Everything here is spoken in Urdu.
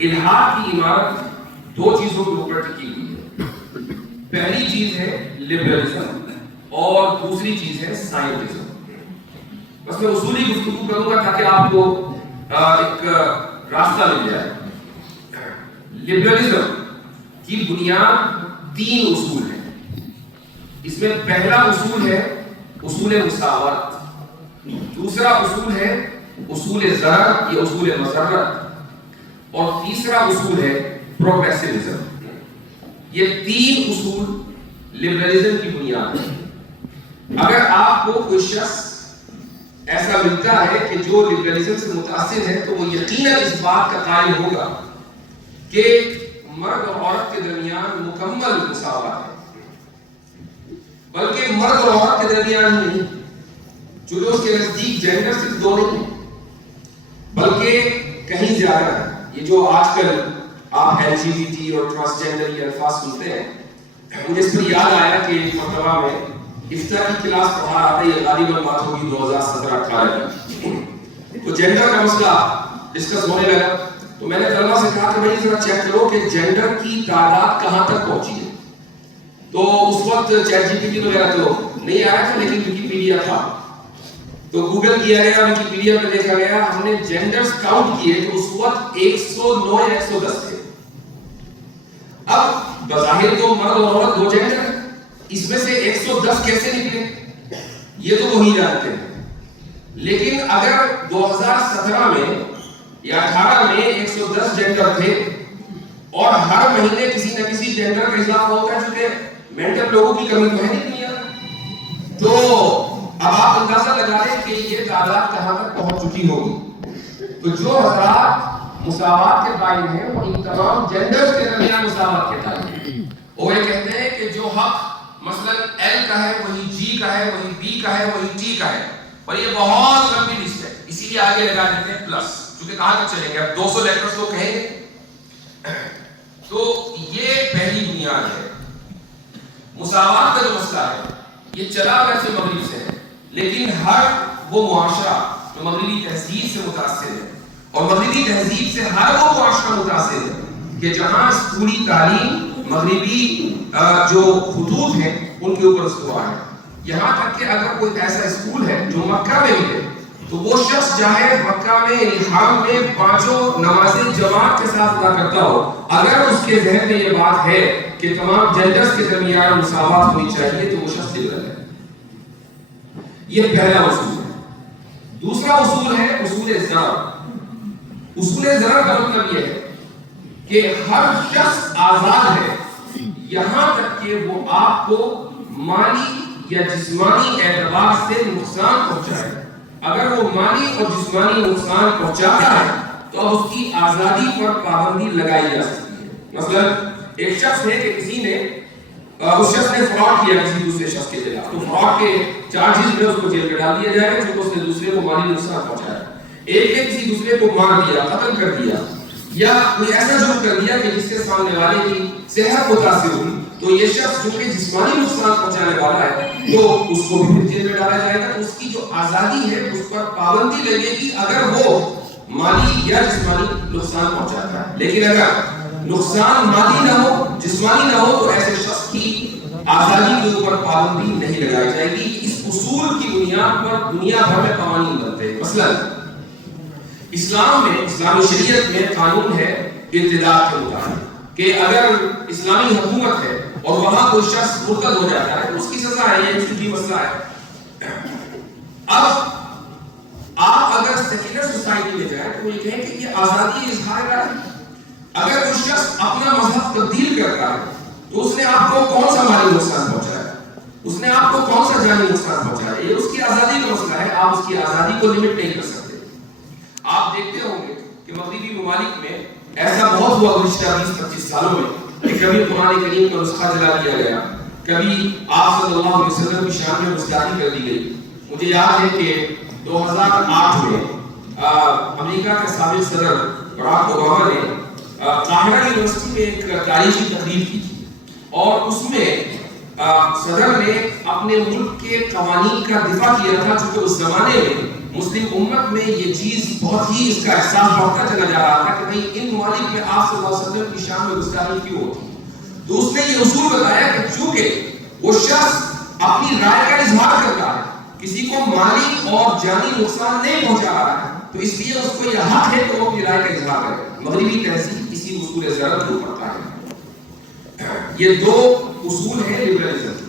الحاد کی عمارت دو چیزوں کے اوپر ٹکی ہوئی ہے. پہلی چیز ہے لبرلزم اور دوسری چیز ہے سائنٹزم. بس میں اصولی گفتگو کروں گا تاکہ آپ کو ایک راستہ مل جائے. لبرلزم کی بنیاد 3 اصول ہیں. اس میں پہلا اصول ہے اصول مساوات، دوسرا اصول ہے اصول ضرر یا اصول مسرت، اور تیسرا اصول ہے پروگریسوزم. یہ 3 اصول لبرلزم کی بنیاد ہے. اگر آپ کو کوئی شخص ایسا ملتا ہے کہ جو لبرلزم سے متاثر ہے تو وہ یقیناً اس بات کا قائل ہوگا کہ مرد اور عورت کے درمیان مکمل مساوات ہے، بلکہ مرد اور عورت کے درمیان ہی نہیں، جو اس کے نزدیک جینڈر صرف 2 نہیں ہے بلکہ کہیں زیادہ ہے. یہ جو آج کل آپ LGBT اور ٹرانسجینڈر یہ الفاظ سنتے ہیں، مجھے اس پر یاد آیا کہ ایک مرتبہ میں افطار کی کلاس پڑھا رہا تھا. یہ غالباً بات ہوگی 2017-18 کی. تو جینڈر کا مسئلہ ڈسکس ہونے لگا تو میں نے طلبہ سے کہا کہ بھائی ذرا چیک کرو کہ جینڈر کی تعداد کہاں تک پہنچی ہے. تو اس وقت چیٹ GPT وغیرہ تو نہیں آیا تھا، لیکن ویکیپیڈیا تھا. تو گوگل کیا گیا، ویکیپیڈیا پہ دیکھا گیا، ہم نے جینڈرز کاؤنٹ کیے تو اس وقت 109 یا 110 تھے. اب بظاہر تو مرد اور عورت 2 جینڈر ہیں، اس میں سے 110 کیسے نکلے یہ تو وہی جانتے ہیں. لیکن اگر 2017 میں یا 18 میں 110 جینڈر تھے اور ہر مہینے کسی نہ کسی جینڈر کا اضافہ ہوتا ہے، چونکہ مینٹل لوگوں کی کمی تو ہے نہیں دنیا میں، تو اب آپ اندازہ لگا لیں کہ یہ تعداد کہاں تک پہنچ چکی ہوگی. تو جو حضرات مساوات کے قائل ہیں وہ ان تمام جینڈرز کے درمیان مساوات کے قائل ہیں. وہ یہ کہتے ہیں کہ جو حق مثلا L کا ہے وہی G کا ہے، وہی B کا ہے، وہی T کا ہے. اور یہ بہت لمبی لسٹ ہے، اسی لیے آگے لگا دیتے ہیں پلس، کیونکہ کہاں تک چلیں گے، اب 200 لیٹرز تو کہیں گے. تو یہ پہلی بنیاد ہے. مساوات کا جو مسئلہ ہے یہ چلا ویسے مغرب سے ہے، لیکن ہر وہ معاشرہ جو مغربی تہذیب سے متاثر ہے، اور مغربی تہذیب سے ہر وہ معاشرہ متاثر ہے کہ جہاں اسکولی تعلیم مغربی جو خطوط ہیں ان کے اوپر استوار ہے. یہاں تک کہ اگر کوئی ایسا اسکول ہے جو مکہ میں بھی ہے تو وہ شخص چاہے مکہ میں الہام میں 5 نمازیں جماعت کے ساتھ ادا کرتا ہو، اگر اس کے ذہن میں یہ بات ہے کہ تمام جینڈرز کے درمیان مساوات ہونی چاہیے تو وہ شخص لبرل ہے. یہ پہلا اصول ہے. دوسرا اصول ہے اصول ضرر. اصول ضرر کا مطلب یہ ہے کہ ہر شخص آزاد ہے یہاں تک کہ وہ آپ کو مالی یا جسمانی اعتبار سے نقصان پہنچائے. اگر وہ مالی اور جسمانی نقصان پہنچاتا ہے تو اب اس کی آزادی پر پابندی لگائی جا سکتی ہے. مثلا ایک شخص ہے کہ کسی نے اس شخص نے فراڈ کیا کسی دوسرے شخص کے خلاف، تو فراڈ کے چارجز میں اس کو جیل میں ڈال دیا جائے گا کیونکہ اس نے دوسرے کو مالی نقصان پہنچایا. ایک نے کسی دوسرے کو مار دیا، قتل کر دیا، یا کوئی ایسا جرم کر دیا کہ جس سے سامنے والے کی صحت متاثر ہوئی، تو یہ شخص جو کہ جسمانی نقصان پہنچانے والا ہے تو اس کو بھی جیل میں ڈالا جائے گا. تو اس کی جو آزادی ہے اس پر پابندی لگے گی اگر وہ مالی یا جسمانی نقصان پہنچاتا ہے. لیکن اگر نقصان مالی نہ ہو، جسمانی نہ ہو، تو ایسے شخص کی آزادی کے اوپر پابندی نہیں لگائی جائے گی. اس اصول کی بنیاد پر دنیا بھر میں قوانین بنتے ہیں. مثلا اسلام میں، اسلامی شریعت میں قانون ہے ارتداد کے مطابق کہ اگر اسلامی حکومت ہے اور وہاں کوئی شخص مرتد ہو جاتا ہے تو اس کی سزا ہے، یہ فقہی مسئلہ ہے. اب آپ اگر سیکولر سوسائٹی میں جائیں تو یہ کہیں کہ یہ آزادی اظہار رائے ہے. اگر کوئی شخص اپنا مذہب تبدیل کرتا ہے تو اس نے آپ کو کون سا مالی نقصان پہنچایا ہے، اس نے آپ کو کون سا جانی نقصان پہنچایا ہے، یہ اس کی آزادی کا مسئلہ ہے. آپ اس کی آزادی کو لمٹ نہیں کر سکتے. آپ دیکھتے ہوں گے کہ مغربی ممالک میں ایسا بہت ہوا گزشتہ 20-25 سالوں میں کہ کبھی قرآن کریم کا نسخہ جلا دیا گیا، کبھی آپ صلی اللہ علیہ وسلم کی شان میں گستاخی کر دی گئی. مجھے یاد ہے کہ 2008 میں امریکہ کے سابق صدر براک اوباما نے قاہرہ یونیورسٹی میں ایک تاریخی تقریر کی تھی، اور اس میں صدر نے اپنے ملک کے قوانین کا دفاع کیا تھا، چونکہ اس زمانے میں مسلم امت میں یہ چیز بہت ہی اس کا احساس بڑھتا چلا جا رہا تھا کہ بھئی ان ممالک میں آپ صلی اللہ علیہ وسلم کی شان میں گستاخی کیوں ہوتی. تو اس نے یہ اصول بتایا کہ چونکہ وہ شخص اپنی رائے کا اظہار کرتا ہے, کسی کو مالی اور جانی نقصان نہیں پہنچا رہا ہے, تو اس لیے اس کو یہ حق ہے کہ وہ اپنی رائے کا اظہار کرے. مغربی تہذیب اسی اصول ضرورت کو پڑھتا ہے. یہ دو اصول ہیں لبرلزم.